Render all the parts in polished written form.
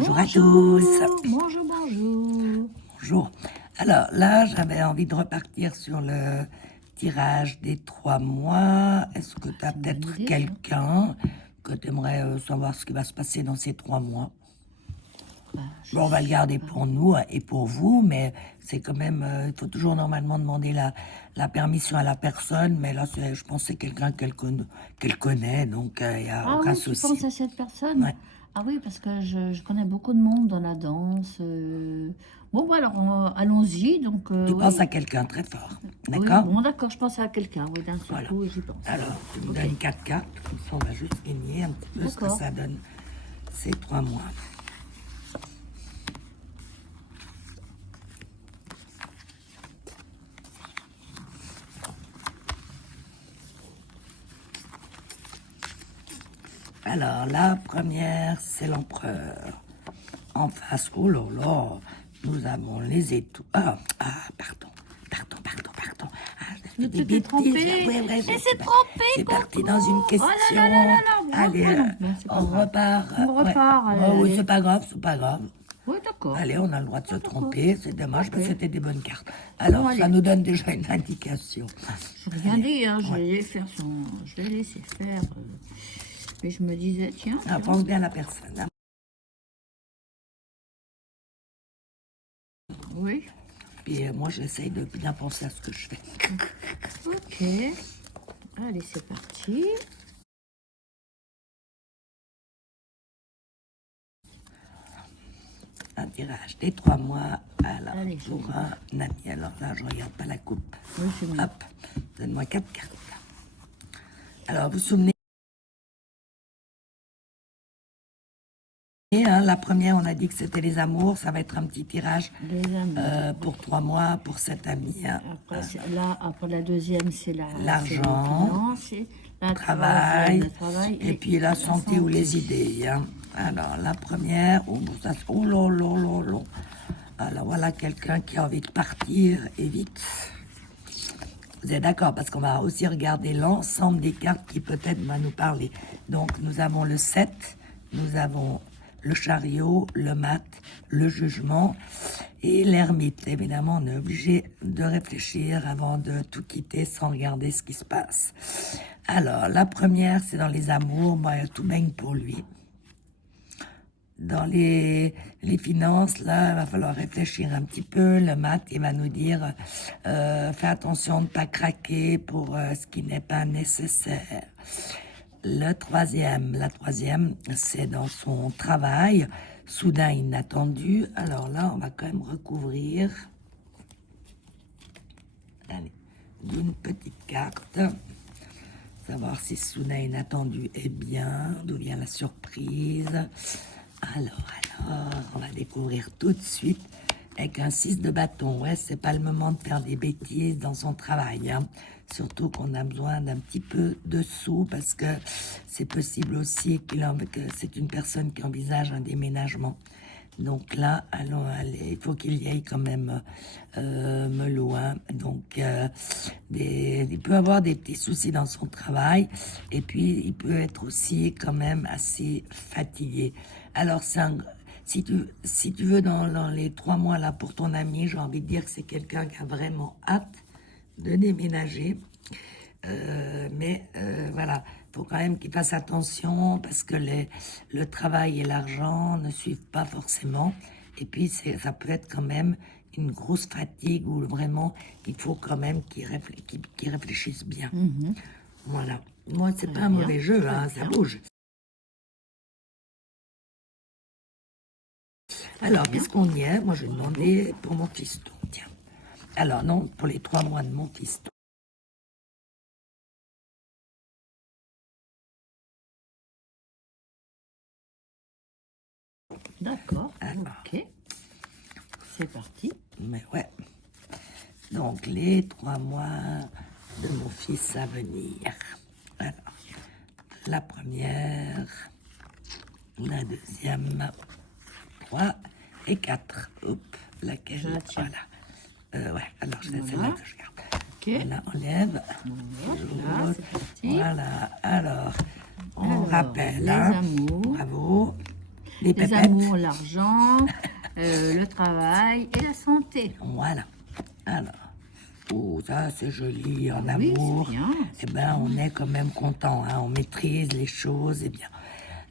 Bonjour à tous. Bonjour, bonjour. Bonjour. Alors là, j'avais envie de repartir sur le tirage des 3 mois. Est-ce que tu as peut-être idée, quelqu'un que tu aimerais savoir ce qui va se passer dans ces 3 mois? Bon, on va le garder pour nous et pour vous, mais c'est quand même, il faut toujours normalement demander la permission à la personne, mais là, je pense que c'est quelqu'un qu'elle connaît, donc il n'y a Ah aucun oui, tu souci. penses à cette personne? Ouais. Ah oui, parce que je connais beaucoup de monde dans la danse. Bon, bah alors, allons-y. Donc, Tu oui. penses à quelqu'un très fort, Oui, d'accord? bon, d'accord, je pense à quelqu'un. Oui, d'un seul Voilà. coup, j'y pense. Alors, tu me Ok. donnes 4 cartes, comme ça on va juste gagner un petit peu ce que D'accord. ça donne ces 3 mois. Alors, la première, c'est l'empereur. En face, oh là là, nous avons les étoiles. Pardon. Ah, j'ai fait des Tu t'es bêtises. trompé. Ouais, Mais je c'est suis trompé, c'est parti Coco. dans une question. Oh là là là là là. Bon, Allez, non, ben, c'est pas on grave. repart. On repart, Oh, oui, allez. c'est pas grave, c'est pas grave. Oui, d'accord. Allez, on a le droit de se d'accord. tromper, c'est dommage parce que Ok. c'était des bonnes cartes. Alors, Bon, ça allez. nous donne déjà une indication. Je n'ai rien dit, hein, je Ouais. vais je vais laisser faire. Mais je me disais, tiens, Pense bien à la personne. Hein. oui, Puis moi, j'essaye de bien penser à ce que je fais. ok. Allez, c'est parti. Un tirage des 3 mois. Alors, Allez, pour un ami. Alors là, je regarde pas la coupe. Oui, c'est mieux. Hop, donne-moi 4 cartes. Alors, vous vous souvenez, hein, la première, on a dit que c'était les amours. Ça va être un petit tirage Des amis. pour 3 mois pour cet ami. Hein. Après, après la deuxième, c'est L'argent, c'est le travail, le travail et puis la santé ou les idées. Hein. Alors, la première, oh là là là là. Alors, voilà quelqu'un qui a envie de partir et vite. Vous êtes d'accord? Parce qu'on va aussi regarder l'ensemble des cartes qui peut-être va nous parler. Donc, nous avons le 7, nous avons le chariot, le mat, le jugement et l'ermite. Évidemment, on est obligé de réfléchir avant de tout quitter sans regarder ce qui se passe. Alors, la première, c'est dans les amours. Bah, tout baigne pour lui. Dans les finances, là, il va falloir réfléchir un petit peu. Le maths, il va nous dire fais attention de ne pas craquer pour ce qui n'est pas nécessaire. La troisième, c'est dans son travail, soudain inattendu. Alors là, on va quand même recouvrir d'une petite carte. Savoir si soudain inattendu est bien, d'où vient la surprise. Alors, on va découvrir tout de suite avec un 6 de bâton. Ouais, c'est pas le moment de faire des bêtises dans son travail. Hein. Surtout qu'on a besoin d'un petit peu de sous parce que c'est possible aussi que c'est une personne qui envisage un déménagement. Donc là, il faut qu'il y aille quand même loin. Donc, il peut avoir des petits soucis dans son travail et puis il peut être aussi quand même assez fatigué. Alors, si tu veux, dans les 3 mois là pour ton ami, j'ai envie de dire que c'est quelqu'un qui a vraiment hâte de déménager. Mais voilà, faut quand même qu'il fasse attention parce que le travail et l'argent ne suivent pas forcément. Et puis, ça peut être quand même une grosse fatigue où vraiment, il faut quand même qu'il réfléchisse bien. Voilà. Moi, c'est pas un mauvais jeu, hein, ça bouge. Alors, puisqu'on y est, moi, je vais demander pour mon fiston, tiens. Alors, non, pour les 3 mois de mon fiston. D'accord, ok. C'est parti. Mais ouais. Donc, les 3 mois de mon fils à venir. Alors, la première, la deuxième, 3 et 4. Hop, laquelle? Voilà. Ouais, alors c'est celle-là que je garde. Ok. Voilà, enlève. Voilà, c'est parti. Voilà, alors, on Alors, rappelle. les Hein. amours. Bravo. Des les pépettes. amours, l'argent, le travail et la santé. Voilà. Alors, oh, ça c'est joli, en Oui, amour. c'est bien, Eh ben, on est quand même content, hein, on maîtrise les choses, et bien.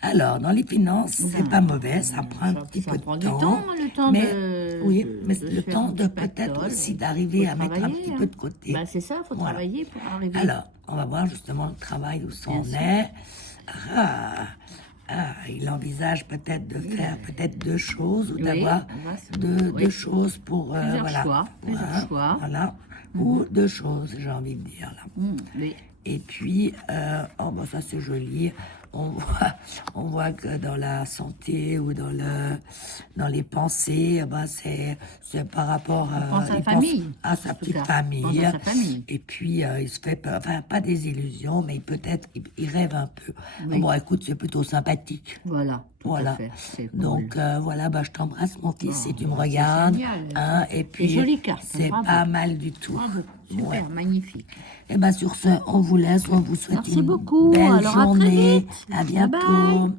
Alors, dans les finances, c'est pas mauvais, ça prend un petit peu de prend temps. du temps, le temps mais, de... oui, de- mais de le faire temps un de petit peut-être pactole. aussi d'arriver Faut à mettre un travailler, petit hein. peu de côté. Bah, c'est ça, il faut Voilà. travailler pour arriver. Alors, on va voir justement le travail où ça Bien en sûr. est. Il envisage peut-être de faire peut-être deux choses ou Oui, d'avoir on va se- deux oui. choses pour Plusieurs voilà. choix, plusieurs choix. Voilà. Ou deux choses, j'ai envie de dire là. Oui. Et puis, oh, bah, ça c'est joli. On voit que dans la santé ou dans les pensées, bah, c'est par rapport pense à la il famille, à sa en tout petite cas. famille. Il pense à sa famille. Et puis, il se fait, enfin, pas des illusions, mais peut-être, il rêve un peu. Oui. Bon, écoute, c'est plutôt sympathique. Voilà, tout Voilà. à fait. C'est cool. Donc voilà, bah, je t'embrasse mon fils si tu me c'est regardes. génial. Hein, et puis jolie carte, c'est bravo. pas mal du tout. Bravo, super, Ouais. magnifique. Et ben sur ce, on vous laisse, on vous souhaite Merci une beaucoup. belle Alors, à très journée. vite. À Bye bientôt. bye.